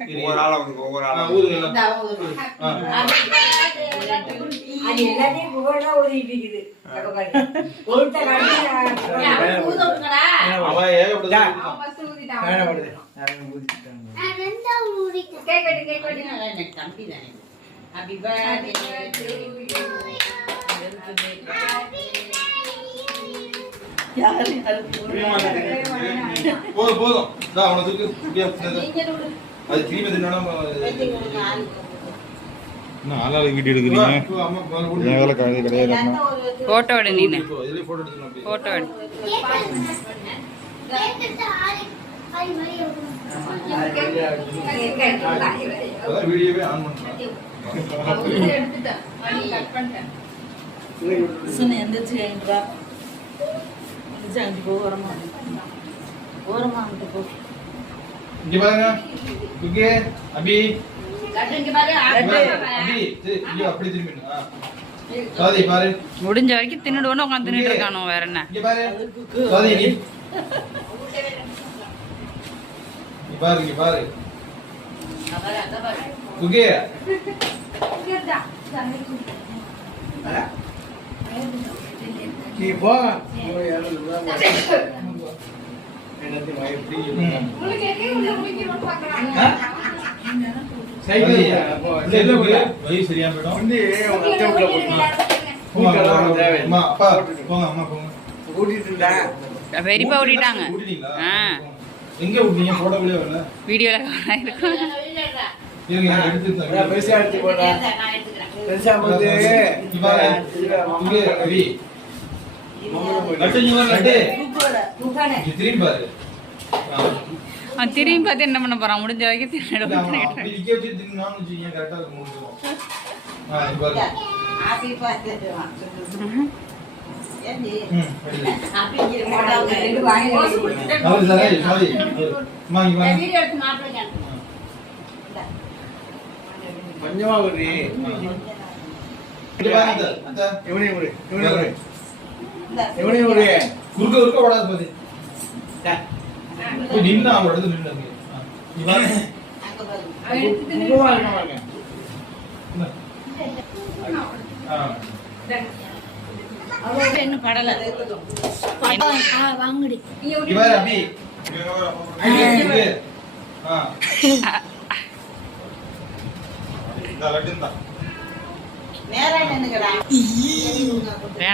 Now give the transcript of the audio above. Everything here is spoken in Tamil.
ஒவ்வொரு ஆளா வந்து ஒவ்வொரு ஆ, ஆளா ஊதுங்க எல்லாம். இந்தா ஊது. ஆ. Happy birthday to you. அது எல்லாத்தையும் புகழா ஓதிட்டு இருக்குது ஒருத்த ஏய், அவனுக்கு ஊத விடுங்கடா. அவன் ஏகப்பட்டது அவன் first ஊதிட்டான். வேணப்படுது கேக் வெட்டு, கேக் வெட்டு. எனக்கு தம்பி தானே. Happy birthday to you. போதும் போதும் இந்தா, அவனை தூக்கு இப்படியே பிடிச்சது. நீங்க விடு. அது திரும்பி. இன்னும் ஆளாளுக்கு வீடியோ எடுக்கிறீங்க. என் வேலை கிடையாது கிடையாது எந்த ஒரு போட்டோ எடு நீனு இப்போ இதுலயே photo எடுத்துக்கலாம் அப்படியே. போட்டோ எடு வீடியோவே ஆன் பண்ணிட்டேன். சும்மா எந்திரிச்சு எந்திரிச்சு அங்கிட்டு போ, ஓரமா வந்து. ஓரமா அங்கிட்டு போ. இங்க பாருங்க. அபி. அப்படி திரும்பி பாரு. முடிஞ்ச வரைக்கும் தின்னுடுவோன்னு உட்காந்து தின்னுட்டு இருக்கானோ வேற என்ன? இங்க பாரு. இங்க. பாரு இங்க பாரு. நீ போ பெரியப்பா? ஆ எங்க விட்டீங்க போட்டோக்குள்ளே வரல வீடியோல இருக்கும். இருங்க நான் அதான் எடுத்துருந்தேன் பெருசா எடுத்து போட்டா. பெருசா அவன் திரும்பி பார்த்து என்ன பண்ண போறான்? முடிஞ்ச வரைக்கும். கொஞ்சமா விடுறி இவனையும் விடு குறுக்க குறுக்க ஓடாத பாரு. போய் நின்னு அவனோட இடத்துல படல. அபி. லட்டு இந்தா. நேரா நின்னுக்கடா.